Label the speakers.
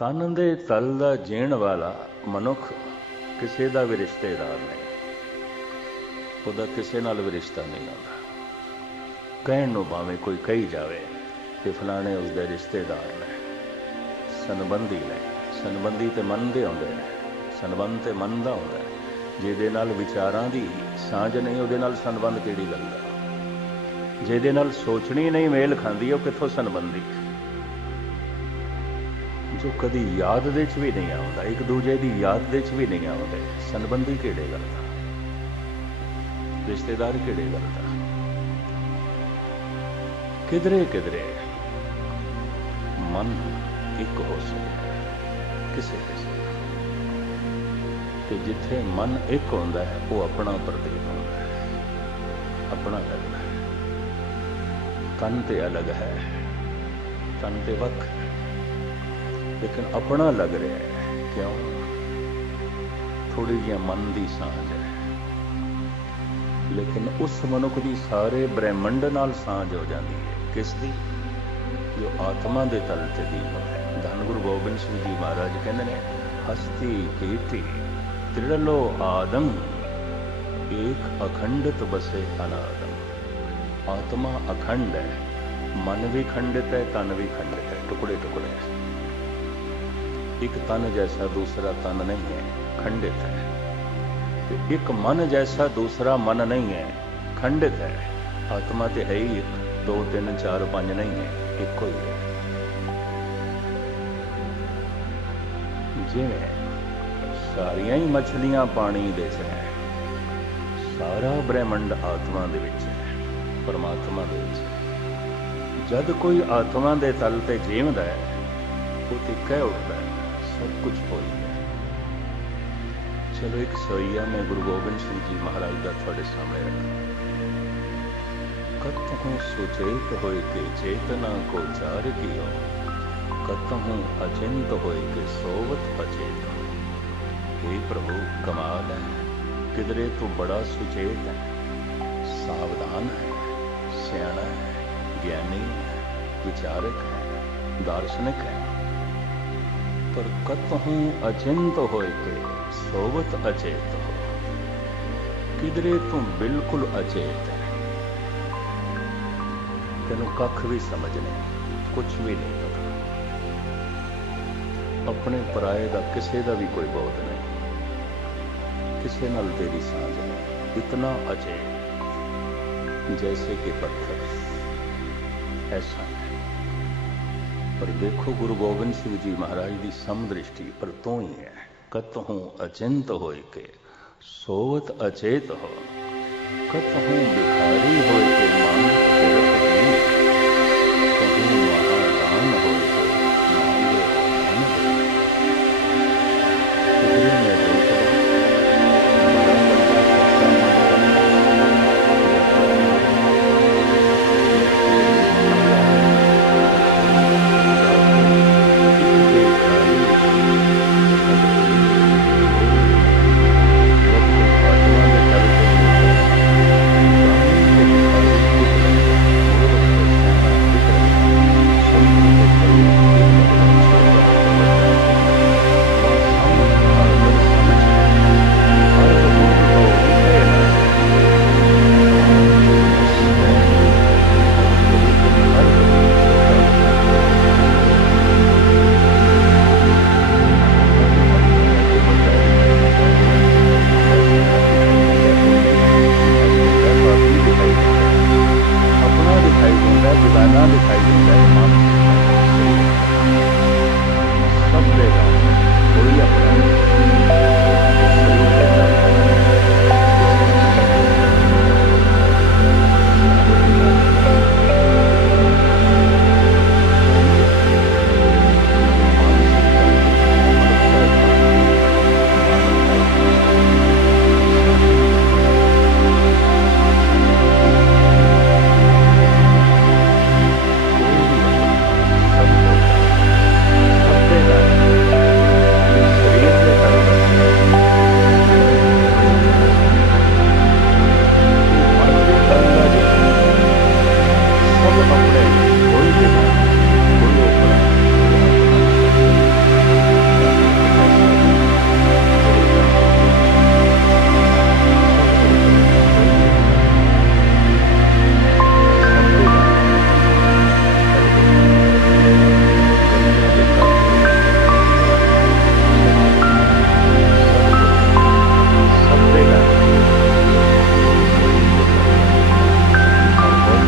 Speaker 1: ਤਨ ਦੇ ਤਲ ਦਾ ਜੀਣ ਵਾਲਾ ਮਨੁੱਖ ਕਿਸੇ ਦਾ ਵੀ ਰਿਸ਼ਤੇਦਾਰ ਨਹੀਂ। ਉਹਦਾ ਕਿਸੇ ਨਾਲ ਵੀ ਰਿਸ਼ਤਾ ਨਹੀਂ ਹੁੰਦਾ ਕਹਿਣ ਨੂੰ ਭਾਵੇਂ ਕੋਈ ਕਹੀ ਜਾਵੇ ਕਿ ਫਲਾਣੇ ਉਸ ਦੇ ਰਿਸ਼ਤੇਦਾਰ ਨੇ। ਸੰਬੰਧੀ ਨੇ। ਸੰਬੰਧੀ ਤੇ ਦੇ ਹੁੰਦੇ ਨੇ। ਸੰਬੰਧ ਤੇ ਮੰਨਦਾ ਹੁੰਦਾ ਹੈ। ਜਿਹਦੇ ਨਾਲ ਵਿਚਾਰਾਂ ਦੀ ਸਾਂਝ ਨਹੀਂ, ਉਹਦੇ ਨਾਲ ਸੰਬੰਧ ਕਿਹੜੀ ਗੱਲ ਦਾ? ਜਿਹਦੇ ਨਾਲ ਸੋਚਣੀ ਨਹੀਂ, ਮੇਲ ਖਾਂਦੀ, ਉਹ ਕਿੱਥੋਂ ਸੰਬੰਧੀ? ਜੋ ਕਦੀ ਯਾਦ ਦੇ ਚ ਵੀ ਨਹੀਂ ਆਉਂਦਾ, ਇੱਕ ਦੂਜੇ ਦੀ ਯਾਦ ਦੇ ਚ ਵੀ ਨਹੀਂ ਆਉਂਦੇ, ਸੰਬੰਧੀ ਕਿਹੜੇ ਗੱਲ ਦਾ? ਰਿਸ਼ਤੇਦਾਰ ਕਿਹੜੇ ਗੱਲ ਦਾ? ਕਿਧਰੇ ਕਿਧਰੇ ਮਨ ਇੱਕ ਹੋ ਸਕਦਾ ਕਿਸੇ ਕਿਸੇ ਤੇ ਜਿੱਥੇ ਮਨ ਇੱਕ ਹੁੰਦਾ ਹੈ, ਉਹ ਆਪਣਾ ਪ੍ਰਤੀਕ ਹੁੰਦਾ ਹੈ, ਆਪਣਾ ਲੱਗਦਾ ਹੈ। ਤਨ ਤੇ ਅਲੱਗ ਹੈ, ਤਨ ਤੇ ਵੱਖ ਹੈ ਲੇਕਿਨ ਆਪਣਾ ਲੱਗ ਰਿਹਾ ਹੈ। ਕਿਉਂ? ਥੋੜੀ ਜਿਹੀ ਮਨ ਦੀ ਸਾਂਝ ਹੈ। ਲੇਕਿਨ ਉਸ ਮਨੁੱਖ ਦੀ ਸਾਰੇ ਬ੍ਰਹਿਮੰਡ ਨਾਲ ਸਾਂਝ ਹੋ ਜਾਂਦੀ ਹੈ। ਕਿਸ ਦੀ? ਜੋ ਆਤਮਾ ਦੇ ਤਲ ਤੇ ਦੀ ਹੈ। ਧੰਨ ਗੁਰੂ ਗੋਬਿੰਦ ਸਿੰਘ ਜੀ ਮਹਾਰਾਜ ਕਹਿੰਦੇ ਨੇ, ਹਸਤੀ ਕੀਰਤੀ ਤ੍ਰਿੜਲੋ ਆਦਮ ਏਕ ਅਖੰਡਤ ਬਸੇ ਅਨਾਦਮ ਆਤਮਾ ਅਖੰਡ ਹੈ, ਮਨ ਵੀ ਖੰਡਿਤ ਹੈ, ਤਨ ਵੀ ਖੰਡਿਤ ਹੈ। ਟੁਕੜੇ ਟੁਕੜੇ ਹੈ ਇੱਕ ਤਨ ਜੈਸਾ ਦੂਸਰਾ ਤਨ ਨਹੀਂ ਹੈ, ਖੰਡਿਤ ਹੈ। ਤੇ ਇੱਕ ਮਨ ਜੈਸਾ ਦੂਸਰਾ ਮਨ ਨਹੀਂ ਹੈ, ਖੰਡਿਤ ਹੈ। ਆਤਮਾ ਤੇ ਹੈ ਹੀ ਇੱਕ 2 3 4 5 ਨਹੀਂ ਹੈ, ਇੱਕੋ ਹੀ ਹੈ। ਜਿਵੇਂ ਸਾਰੀਆਂ ਹੀ ਮੱਛਲੀਆਂ ਪਾਣੀ ਦੇ ਚ ਹੈ, ਸਾਰਾ ਬ੍ਰਹਿਮੰਡ ਆਤਮਾ ਦੇ ਵਿੱਚ ਹੈ, ਪਰਮਾਤਮਾ ਦੇ ਵਿੱਚ ਜਦ ਕੋਈ ਆਤਮਾ ਦੇ ਤਲ ਤੇ ਜੀਵਦਾ ਹੈ, ਉਹ ਤੇ ਕਹਿ ਉੱਠਦਾ ਸਭ ਕੁਝ ਹੋ। ਗਿਆ ਚਲੋ ਇੱਕ ਸੋਈਆ ਮੈਂ ਗੁਰੂ ਗੋਬਿੰਦ ਸਿੰਘ ਜੀ ਮਹਾਰਾਜ ਦਾ ਤੁਹਾਡੇ ਸਾਹਮਣੇ ਰੱਖਾਂ ਕਤਹੂ ਸੁਚੇਤ ਹੋਏ ਕੇ ਚੇਤਨਾ ਕੋ ਚਾਰ ਕੀਓ। ਕਤਹੂ ਅਚਿੰਤ ਹੋਏ ਕੇ ਸੋਵਤ ਅਚੇਤ हे ਪ੍ਰਭੂ, ਕਮਾਲ ਹੈ। ਕਿਦਰੇ ਤੂੰ ਬੜਾ ਸੁਚੇਤ ਹੈ। ਸਾਵਧਾਨ ਹੈ। ਸਿਆਣਾ ਹੈ। ਗਿਆਨੀ ਹੈ। ਵਿਚਾਰਕ ਹੈ। ਦਾਰਸ਼ਨਿਕ ਹੈ। ਪਰ ਕਤਹੂ ਅਚਿੰਤ ਹੋਏ ਕੇ ਸੋਵਤ ਅਚੇਤ ਹੋ ਕਿਦਰੇ ਤੂੰ ਬਿਲਕੁਲ ਅਚੇਤ ਹੈ ਤੈਨੂੰ ਕੱਖ ਵੀ ਸਮਝ ਨਹੀਂ ਕੁਝ ਵੀ ਨਹੀਂ ਪਤਾ ਆਪਣੇ ਪਰਾਏ ਦਾ ਕਿਸੇ ਦਾ ਵੀ ਕੋਈ ਬੋਧ ਨਹੀਂ ਕਿਸੇ ਨਾਲ ਤੇਰੀ ਸਾਂਝ ਨਹੀਂ ਇਤਨਾ ਅਚੇਤ ਜੈਸੇ ਕਿ ਪੱਥਰ ਐਸਾ ਹੈ ਪਰ ਦੇਖੋ ਗੁਰੂ ਗੋਬਿੰਦ ਸਿੰਘ ਜੀ ਮਹਾਰਾਜ ਦੀ ਸਮਦ੍ਰਿਸ਼ਟੀ ਪਰ ਤੋਂ ਹੀ ਹੈ। ਕਤ ਕਤਹੂ ਅਚਿੰਤ ਹੋਏ ਕੇ, ਸੋਵਤ ਅਚੇਤ ਹੋ ਕਤਹੂ ਬਿਖਾਰੀ ਹੋਏ ਕੇ ਮਨ